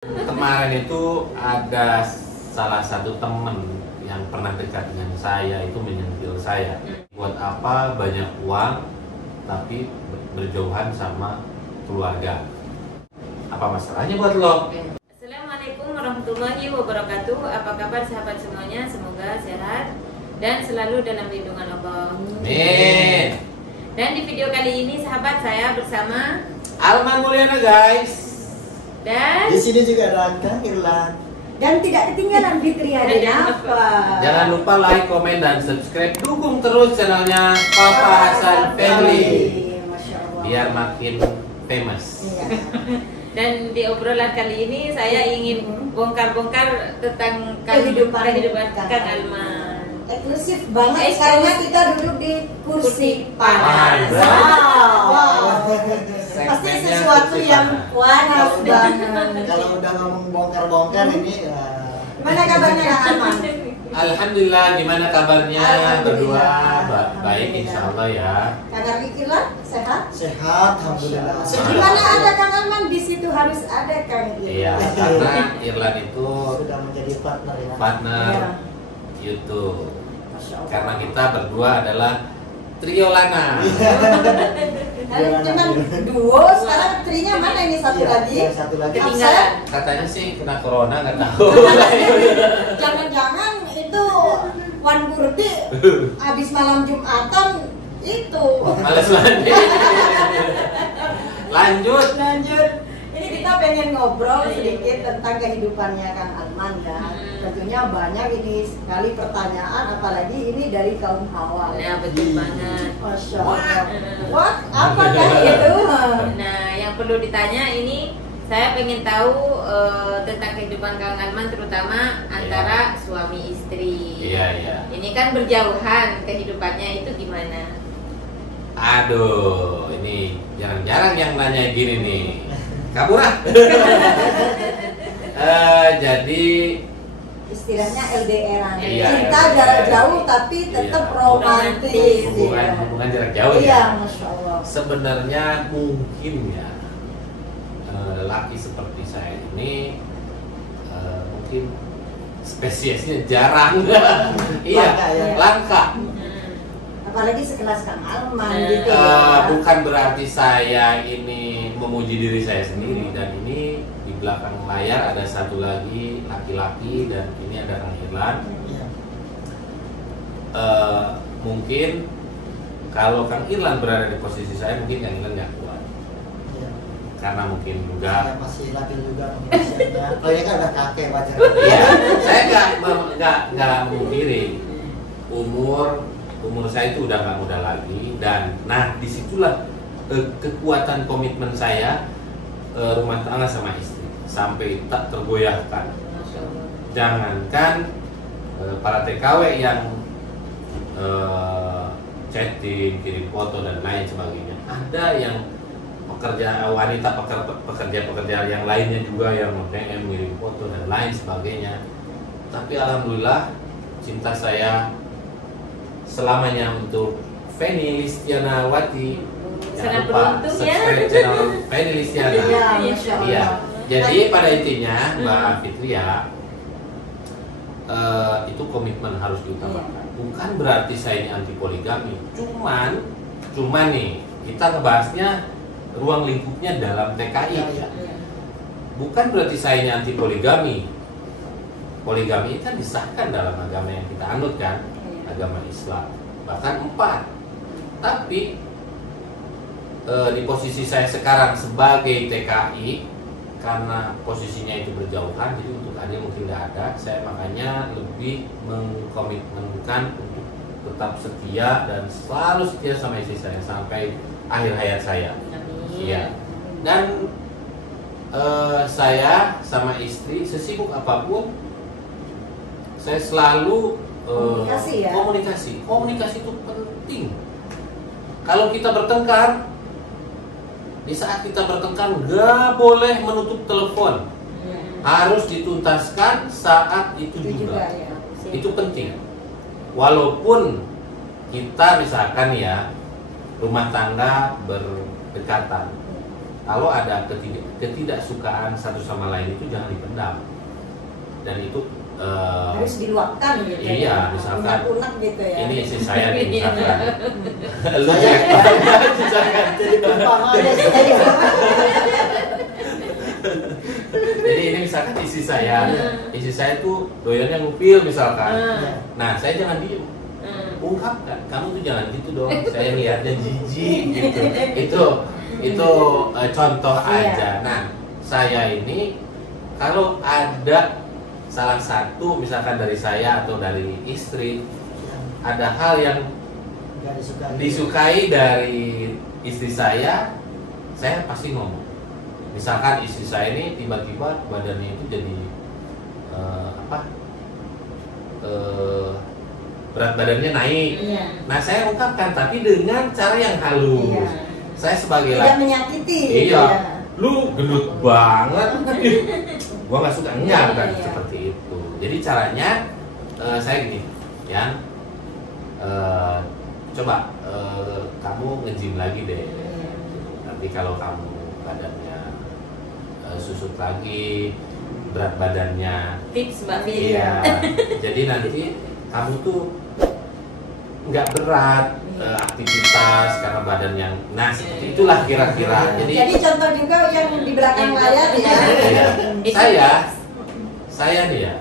Kemarin itu ada salah satu temen yang pernah dekat dengan saya itu menyentil saya. Buat apa banyak uang tapi berjauhan sama keluarga? Apa masalahnya buat lo? Assalamualaikum warahmatullahi wabarakatuh. Apa kabar sahabat semuanya? Semoga sehat dan selalu dalam lindungan Allah. Amin. Dan di video kali ini sahabat saya bersama Alman Mulyana guys. Dan di sini juga ada Kang Irlan. Dan tidak ketinggalan Fitria apa? Jangan lupa like, komen, dan subscribe. Dukung terus channelnya Papa Hasan Family Masya Allah. biar makin famous. Iya. dan di obrolan kali ini saya ingin bongkar-bongkar tentang Kehidupan Kang Alman. Eksklusif banget karena kita duduk di kursi panas. Wow. Pasti sesuatu yang panas banget. Kalau udah ngomong bongkar-bongkar ini Gimana kabarnya Kang Alman? Alhamdulillah, gimana kabarnya? Berdua Alhamdulillah. baik insya Allah ya. Kang Irlan sehat? sehat, alhamdulillah. Di mana ada Kang Alman di situ harus ada Kang Irlan. Iya, karena Irlan itu Sudah menjadi partner ya. partner Iya. YouTube. Masya Allah. Karena kita berdua adalah trio Lana. Cuman duo, sekarang trinya mana ini satu Iya, lagi? yang satu lagi. Ketinggalan. Katanya sih kena corona, nggak tahu. Jangan-jangan itu Wan Kurti habis malam Jumatan itu. Males mandi. Lanjut. Lanjut. Ini kita pengen ngobrol sedikit tentang kehidupannya Kang Alman kan. Tentunya banyak ini sekali pertanyaan, apalagi ini dari kaum hawa. Nah, betul banget. Masya Allah. Wah, apa kan itu? Nah, yang perlu ditanya ini saya pengen tahu tentang kehidupan Kang Alman terutama antara suami istri. Iya, iya. Ini kan berjauhan kehidupannya itu gimana? Aduh, ini jarang-jarang yang nanya gini nih. Kabur ah. Jadi Istilahnya LDR-an. Iya, Cinta LDR. jarak jauh tapi tetap Iya. romantis. hubungan jarak jauh Iya, ya. Masya Allah. Sebenarnya mungkin ya lelaki seperti saya ini mungkin spesiesnya jarang. Iya, Langka, ya. langka. Apalagi sekelas Kang Alman Nah, gitu ya. Bukan berarti saya ini memuji diri saya sendiri, dan ini di belakang layar ada satu lagi laki-laki dan ini ada Kang Irlan. Iya. Mungkin kalau Kang Irlan berada di posisi saya, mungkin Kang Irlan nggak kuat Iya. karena mungkin Saya juga masih laki juga penghasilannya. Oh ya kan udah kakek wajar. iya, saya nggak memungkiri umur saya itu udah nggak muda lagi, dan nah disitulah kekuatan komitmen saya rumah tangga sama istri sampai tak tergoyahkan. Masya Allah. Jangankan para TKW yang chatting, kirim foto dan lain sebagainya, ada yang pekerja yang lainnya juga yang DM, ngirim foto dan lain sebagainya. Tapi alhamdulillah cinta saya selamanya untuk Feni Listianawati. Sangat beruntung ya. Subscribe channel Feni Listiana. Iya, Masya Allah. Iya. Jadi pada intinya Mbak Fitria, itu komitmen harus diutamakan. Bukan berarti saya ini anti poligami. Cuman nih kita ngebahasnya ruang lingkupnya dalam TKI. Iya. Bukan berarti saya ini anti poligami. Poligami kan disahkan dalam agama yang kita anut kan, agama Islam. Bahkan 4. Tapi di posisi saya sekarang sebagai TKI, karena posisinya itu berjauhan, jadi untuk adil mungkin nggak ada, saya makanya lebih mengkomitmenkan untuk tetap setia dan selalu setia sama istri saya sampai akhir hayat saya. Amin. Iya. Dan saya sama istri sesibuk apapun, saya selalu Komunikasi ya? Komunikasi itu penting. Kalau kita bertengkar, di saat kita bertengkar nggak boleh menutup telepon, harus dituntaskan saat itu juga. ya. Itu penting. Walaupun kita misalkan ya rumah tangga berdekatan, kalau ada ketidaksukaan satu sama lain itu jangan dipendam. Dan itu harus diluapkan gitu. Iya, misalkan unek gitu ya. ini istri saya nih misalkan. Lu Saya misalkan. jadi penumpang aja saya. Jadi ini misalkan istri saya tuh doyannya ngupil misalkan. Nah, saya jangan diem. Ungkapkan, kamu tuh jangan gitu dong. Saya lihatnya jijik gitu. Itu contoh aja. Nah, saya ini kalau ada salah satu misalkan dari saya atau dari istri ada hal yang Nggak disukai dari istri saya pasti ngomong. Misalkan istri saya ini tiba-tiba badannya itu jadi berat badannya naik. Iya. Nah, saya ungkapkan tapi dengan cara yang halus. Iya. Saya sebagai Tidak menyakiti. gitu iya, ya. lu gendut banget. Gua nggak suka, enggak bukan Iya. seperti itu. Jadi caranya saya gini, ya, coba kamu nge-gym lagi deh. Iya. Nanti kalau kamu badannya susut lagi, berat badannya, Tips Mbak Fi. iya. Jadi nanti kamu tuh nggak berat aktivitas karena badan yang, nah seperti itulah kira-kira. Jadi contoh juga yang di belakang layar ya. Iya. Saya nih ya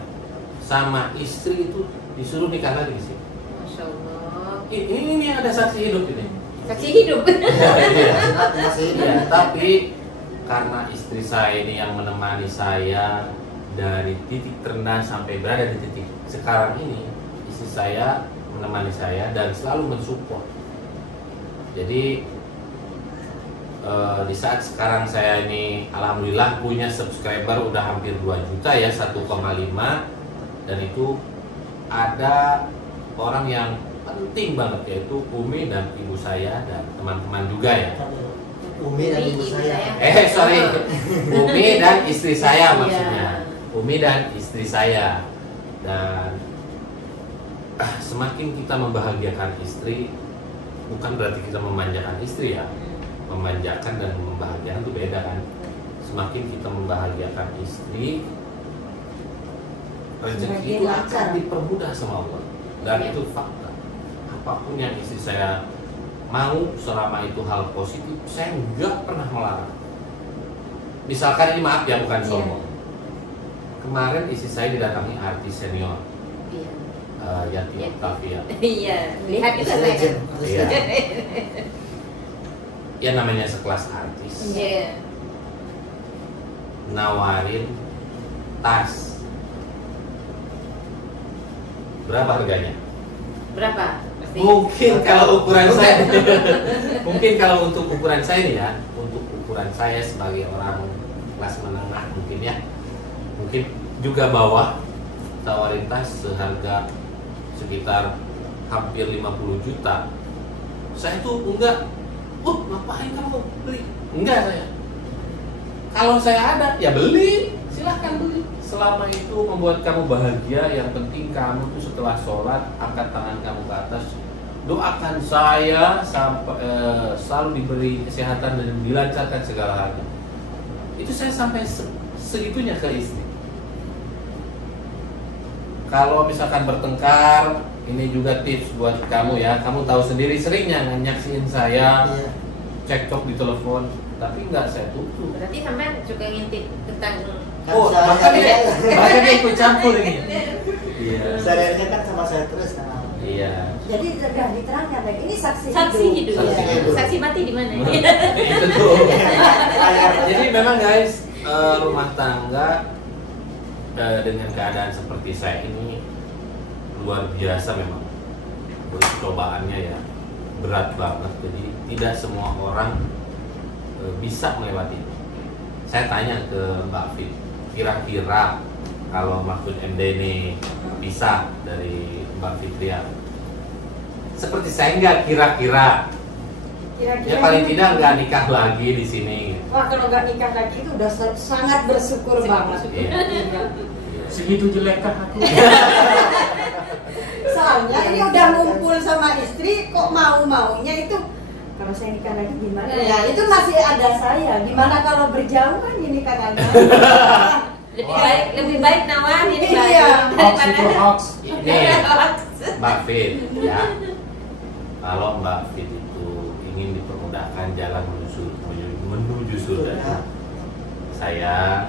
sama istri itu disuruh nikah lagi sih. Masya Allah. Ini ada saksi hidup ini. Saksi hidup. Iya. Masih ini. Iya, tapi karena istri saya ini yang menemani saya dari titik terendah sampai berada di titik sekarang ini, istri saya menemani saya dan selalu mensupport. Jadi di saat sekarang saya ini alhamdulillah punya subscriber udah hampir 2 juta ya, 1,5, dan itu ada orang yang penting banget yaitu Umi dan ibu saya dan teman-teman juga ya. Umi dan ibu saya. Sorry, Umi dan istri saya Iya. maksudnya. Umi dan istri saya. Dan semakin kita membahagiakan istri, bukan berarti kita memanjakan istri ya. Memanjakan dan membahagiakan itu beda kan. Semakin kita membahagiakan istri, rezeki itu akan dipermudah sama Allah. Dan itu fakta. Apapun yang istri saya mau, selama itu hal positif, saya nggak pernah melarang. Misalkan ini maaf ya, bukan sombong. Kemarin istri saya didatangi artis senior, Yati Octavia. Iya, lihat kita saya kan. Iya. Ya namanya sekelas artis. Iya. Nawarin tas. Berapa harganya? Berapa? Pasti. Mungkin kalau ukuran saya, mungkin kalau untuk ukuran saya nih ya, untuk ukuran saya sebagai orang kelas menengah mungkin ya, mungkin juga bawah, tawarin tas seharga sekitar hampir 50 juta. Saya tuh enggak, ngapain kamu beli? Enggak saya. Kalau saya ada, ya beli, silahkan beli. Selama itu membuat kamu bahagia, yang penting kamu tuh setelah sholat angkat tangan kamu ke atas, doakan saya sampai selalu diberi kesehatan dan dilancarkan segala halnya. Itu saya sampai segitunya ke istri. Kalau misalkan bertengkar, ini juga tips buat kamu ya. Kamu tahu sendiri seringnya nyaksiin saya cekcok di telepon, tapi enggak saya tutup. Berarti sampai juga ngintip tentang Bahkan dia ikut campur ini. Iya. Sadarinya kan sama saya terus. Iya. Jadi sudah diterangkan ya, ini saksi hidup. Saksi hidup. Saksi mati di mana? Itu tuh. Jadi memang guys, rumah tangga dengan keadaan seperti saya ini luar biasa memang. Cobaannya ya berat banget. Jadi tidak semua orang bisa melewati itu. Saya tanya ke Mbak Fit, kira-kira kalau Mahfud MD ini bisa dari Mbak Fitria, seperti saya nggak kira-kira? Ya paling tidak nggak nikah lagi di sini. Wah, kalau nggak nikah lagi itu udah sangat bersyukur banget. Iya. Segitu jelekkah aku? Soalnya ini udah ngumpul sama istri, kok mau-maunya itu kalau saya nikah lagi gimana? Ya itu masih ada saya. Gimana kalau berjauh kan ini kan ada. Lebih baik nawarin Iya. Hoax itu hoax. Ini Mbak Fit ya. Kalau Mbak Fit itu ingin dipermudahkan jalan menuju surga, saya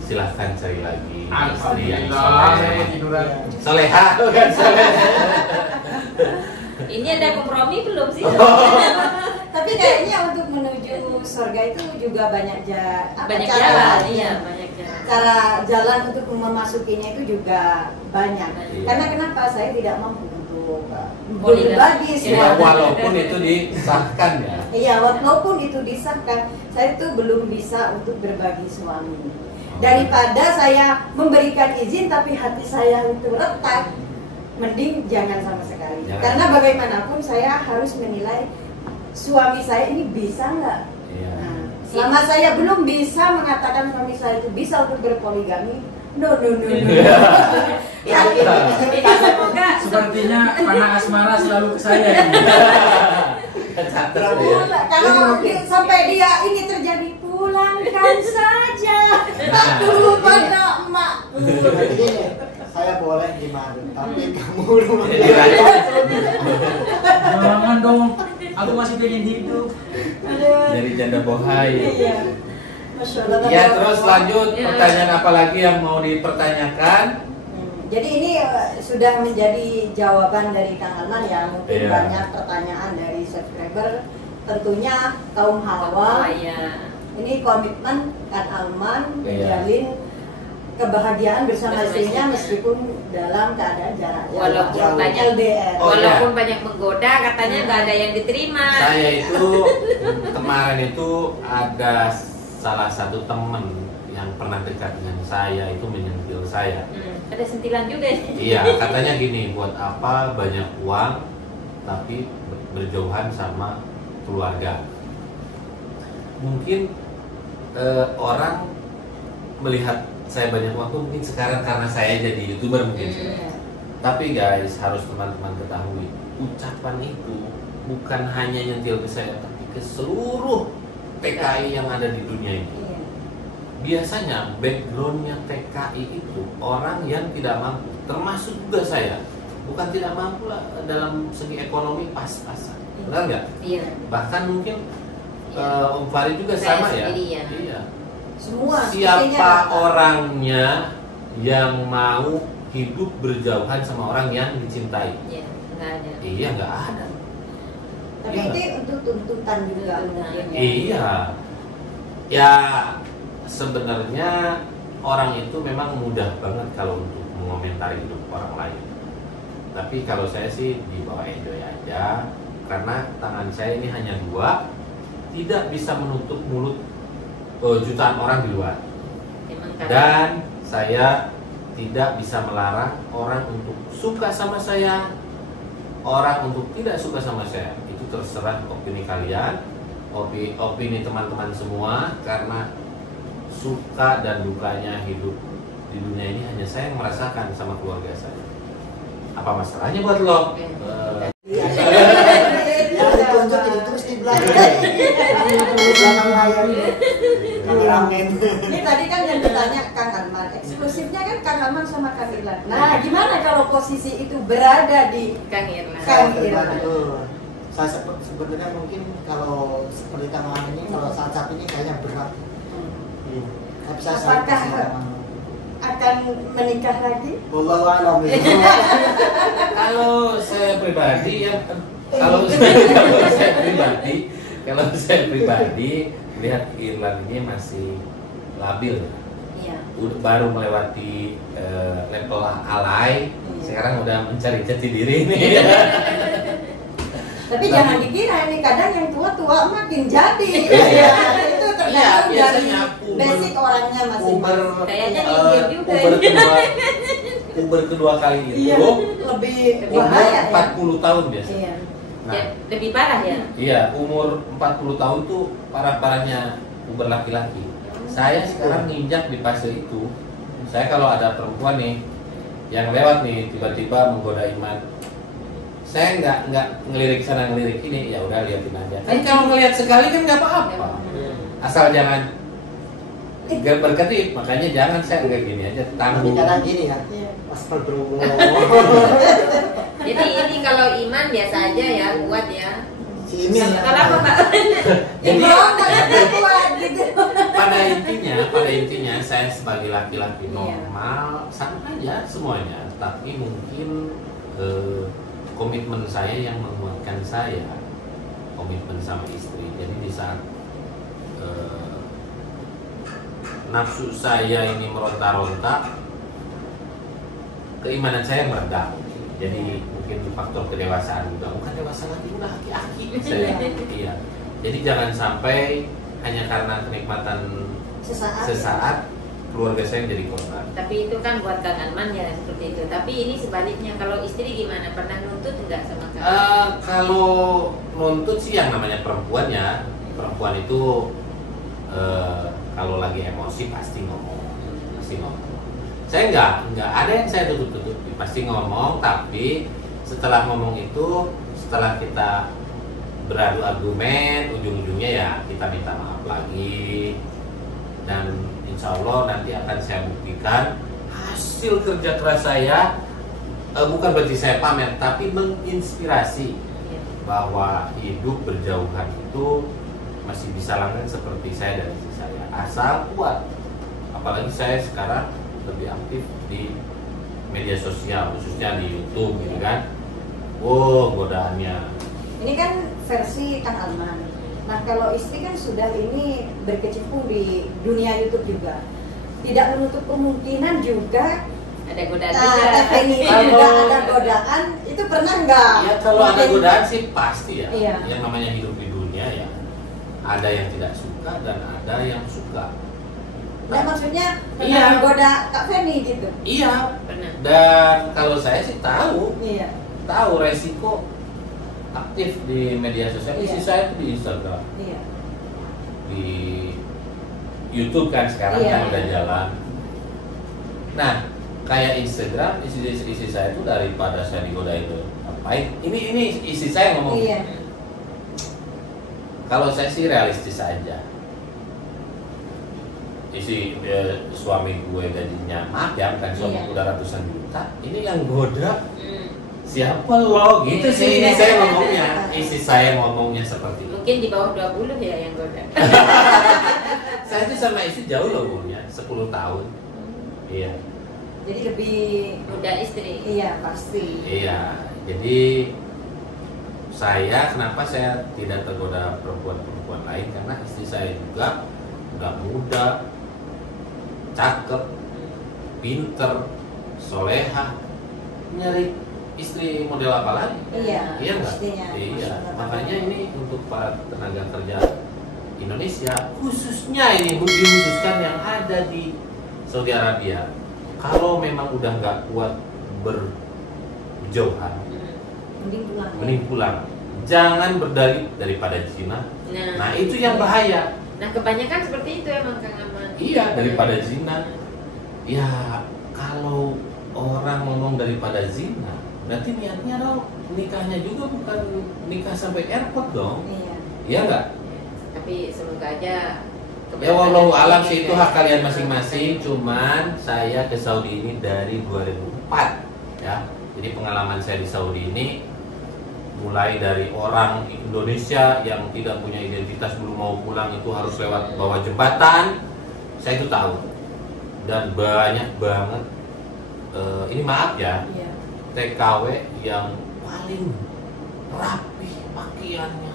silahkan cari lagi istri yang Alhamdulillah, saya soleh. tiduran. Soleha bukan soleh. Ini ada kompromi belum sih? Tapi kayaknya untuk menuju surga itu juga banyak Banyak cara, jalan, iya banyak jalan. cara jalan untuk memasukinya itu juga banyak. Iya. Karena kenapa saya tidak mampu untuk Poligami. berbagi Ya, suami. walaupun itu disahkan ya. Iya, walaupun itu disahkan, saya tuh belum bisa untuk berbagi suami. Daripada saya memberikan izin tapi hati saya itu retak, mending jangan sama sekali. Jangan. Karena bagaimanapun saya harus menilai suami saya ini bisa nggak. Iya. Nah, selama saya belum bisa mengatakan suami saya itu bisa untuk berpoligami, no. Yakin. Semoga Sepertinya panah asmara selalu ke saya ini. Catat ya. Kalau sampai dia ini terjadi, pulangkan saja aku pada emakku. Jadi gini, saya boleh gimana, tapi kamu Jadi rakyat. Jangan dong, aku masih pengen hidup. Aduh. Dari janda bohai. Iya. Masya Allah. Ya, terus lanjut Ya. pertanyaan apa lagi yang mau dipertanyakan? Jadi ini sudah menjadi jawaban dari Kang Alman ya. Mungkin Iya. banyak pertanyaan dari subscriber. Tentunya kaum Wah, hawa. ya. Ini komitmen Kang Alman Iya. menjalin kebahagiaan bersama Bersama istrinya istrinya. meskipun dalam keadaan jarak jauh. Walaupun Jauh. banyak- LDR. Oh, Walaupun iya. banyak menggoda, katanya nggak ada yang diterima. Saya itu kemarin itu ada salah satu teman yang pernah dekat dengan saya itu menyentil saya. Ada sentilan juga ya. Iya, katanya gini, buat apa banyak uang tapi berjauhan sama keluarga. Mungkin orang melihat saya banyak uang tuh mungkin sekarang karena saya jadi YouTuber mungkin. Iya. Tapi guys, harus teman-teman ketahui, ucapan itu bukan hanya nyentil ke saya, tapi ke seluruh TKI yang ada di dunia ini. Iya. Biasanya backgroundnya TKI itu orang yang tidak mampu, termasuk juga saya. Bukan tidak mampu lah dalam segi ekonomi pas-pasan, benar nggak? Iya. Bahkan mungkin Iya. Om Farid juga Saya sama ya. sendiri ya. Iya. Semua. Siapa intinya orangnya yang mau hidup berjauhan sama orang yang dicintai? Iya, nggak ada. Iya, nggak ada. Tapi Iya. itu untuk tuntutan juga Tuntutan. mungkin ya. Iya. Ya sebenarnya orang itu memang mudah banget kalau untuk mengomentari hidup orang lain. Tapi kalau saya sih dibawa enjoy aja, karena tangan saya ini hanya dua, tidak bisa menutup mulut jutaan orang di luar. Emang karena Dan saya tidak bisa melarang orang untuk suka sama saya, orang untuk tidak suka sama saya. Itu terserah opini kalian, opini teman-teman semua, karena suka dan dukanya hidup di dunia ini hanya saya yang merasakan sama keluarga saya. Apa masalahnya buat lo? yang ditunjuk itu terus di belakang. Di belakang layar ini. Kameramen. Ini tadi kan yang ditanya Kang Alman, eksklusifnya kan Kang Alman sama Kang Irlan. Nah, gimana kalau posisi itu berada di Kang Irna. Kang Betul, Irlan? betul. Saya sebetulnya mungkin kalau seperti Kang Alman ini, kalau saat ini kayaknya berat. Iya. Tapi saya selalu Apakah kasih Kang Alman. akan menikah lagi? Wallahu a'lam. Kalau saya pribadi ya, kalau saya pribadi lihat Irlan ini masih labil. Iya. Udah baru melewati level alay, sekarang udah mencari jati diri nih. Tapi jangan dikira ini kadang yang tua-tua makin jadi. Iya. Itu Iya, tergantung dari biasanya basic orangnya masing-masing. Kayaknya nyindir juga Uber kedua kali itu Iya, lebih umur bahaya ya. 40 tahun biasanya. Iya. Nah, Ya, lebih parah ya. iya, umur 40 tahun tuh parah-parahnya Uber laki-laki. Saya sekarang nginjak di fase itu. Saya kalau ada perempuan nih yang lewat nih tiba-tiba menggoda iman, saya nggak ngelirik sana ngelirik ini, ya udah liatin aja. Kan kalau ngeliat sekali kan nggak apa-apa, asal jangan berkedip. Makanya jangan saya nggak gini aja, Tapi tangguh. kadang gini ya, Iya. pas berhubung Jadi ini kalau iman biasa aja ya, kuat ya. si Imin ya. Kalau apa Pak? Jadi kuat gitu. pada intinya saya sebagai laki-laki Iya. normal sama aja semuanya, tapi mungkin komitmen saya yang menguatkan saya, komitmen sama istri. Jadi di saat nafsu saya ini meronta-ronta, keimanan saya meredah. Jadi mungkin faktor kedewasaan juga, bukan dewasa lagi, udah aki-aki saya. Iya. Jadi jangan sampai hanya karena kenikmatan sesaat keluarga saya jadi korban. Tapi itu kan buat Kang Arman ya seperti itu. Tapi ini sebaliknya, kalau istri gimana? Pernah nuntut enggak sama Kang? Kalau nuntut sih yang namanya perempuan ya, perempuan itu kalau lagi emosi pasti ngomong. Saya nggak ada yang saya tutup-tutupi, pasti ngomong. Tapi setelah ngomong itu, setelah kita beradu argumen, ujung-ujungnya ya kita minta maaf lagi. Dan insya Allah nanti akan saya buktikan hasil kerja keras saya. Bukan berarti saya pamer, tapi menginspirasi bahwa hidup berjauhan itu masih bisa langgeng seperti saya dan istri saya, asal kuat. Apalagi saya sekarang lebih aktif di media sosial, khususnya di YouTube gitu kan. Godaannya. Ini kan versi Kang Arman. Nah, kalau istri kan sudah ini berkecimpung di dunia YouTube juga. Tidak menutup kemungkinan juga Ada godaan Teh juga. Feni juga ada godaan. Itu pernah nggak? Ya kalau ada Mungkin- godaan sih pasti ya. Iya. Yang namanya hidup di dunia ya, ada yang tidak suka dan ada yang suka. Nah, maksudnya Iya. goda Kak Feni gitu. Iya. Pernah. Dan kalau saya sih tahu Iya. resiko aktif di media sosial. Isi Iya. saya itu di Instagram, Iya. di YouTube kan sekarang Iya. kan udah jalan. Nah, kayak Instagram isi saya itu daripada saya digoda itu ngapain? Ini isi saya ngomong. Iya. Kalau saya sih realistis aja. Isi suami gue gajinya, maaf ya, bukan suami Iya. udah ratusan juta. Ini yang goda Hmm. siapa lo? Gitu sih ini Iya. saya ngomongnya. Isi saya ngomongnya seperti itu. Mungkin di bawah 20 ya yang goda. Saya tuh sama istri jauh loh umurnya, 10 tahun. Iya. Jadi lebih Muda istri. iya pasti. Iya. Jadi kenapa saya tidak tergoda perempuan-perempuan lain, karena istri saya juga udah muda, cakep, pinter, soleha. Nyari istri model apa lagi? Iya. Iya nggak? pastinya. Iya. Maksudnya Makanya apa? ini untuk para tenaga kerja Indonesia, khususnya ini dikhususkan yang ada di Saudi Arabia. Kalau memang udah nggak kuat berjauhan, mending pulang. mending pulang. Jangan berdalih daripada zina. Nah itu yang bahaya. Nah kebanyakan seperti itu emang Kang Arman. Iya, daripada zina. Ya kalau orang ngomong daripada zina, berarti niatnya dong nikahnya juga bukan nikah sampai airport dong. Iya. Iya nggak? Tapi semoga aja. Ya wallahu alam sih, itu hak kalian masing-masing. Cuman saya ke Saudi ini dari 2004 ya. Jadi pengalaman saya di Saudi ini mulai dari orang Indonesia yang tidak punya identitas, belum mau pulang itu harus lewat bawah jembatan. Saya itu tahu. Dan banyak banget ini maaf ya, Iya. TKW yang paling rapi pakaiannya,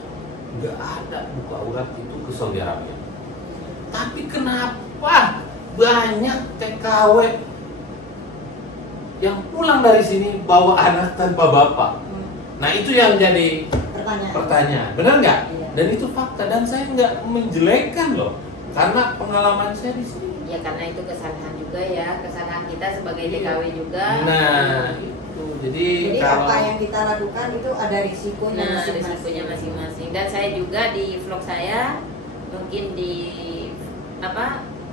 nggak ada buka aurat itu ke Saudi Arabia. Tapi kenapa banyak TKW yang pulang dari sini bawa anak tanpa bapak? Nah itu yang jadi pertanyaan, benar nggak? Iya. Dan itu fakta, dan saya nggak menjelekkan loh, karena pengalaman saya di sini. Ya karena itu kesalahan juga ya, kesalahan kita sebagai JKW juga. Nah itu jadi kalau apa yang kita lakukan itu ada risikonya Nah, masing-masing. risikonya masing-masing. Dan saya juga di vlog saya mungkin di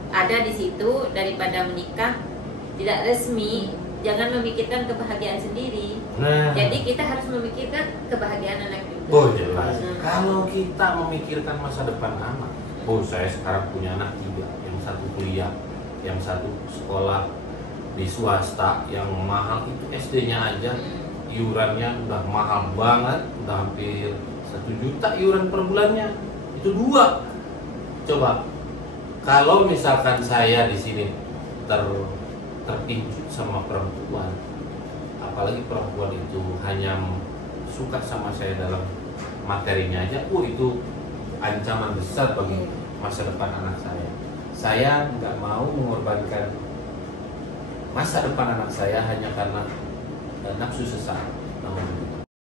ada di situ, daripada menikah tidak resmi jangan memikirkan kebahagiaan sendiri. Nah, Jadi kita harus memikirkan kebahagiaan anak juga. oh jelas. Hmm. Kalau kita memikirkan masa depan anak, oh saya sekarang punya anak 3, yang satu kuliah, yang satu sekolah di swasta yang mahal itu SD-nya aja iurannya udah mahal banget, udah hampir 1 juta iuran per bulannya. Itu 2. Coba kalau misalkan saya di sini terpincut sama perempuan, apalagi perempuan itu hanya suka sama saya dalam materinya aja, itu ancaman besar bagi masa depan anak saya. Saya nggak mau mengorbankan masa depan anak saya hanya karena nafsu sesaat.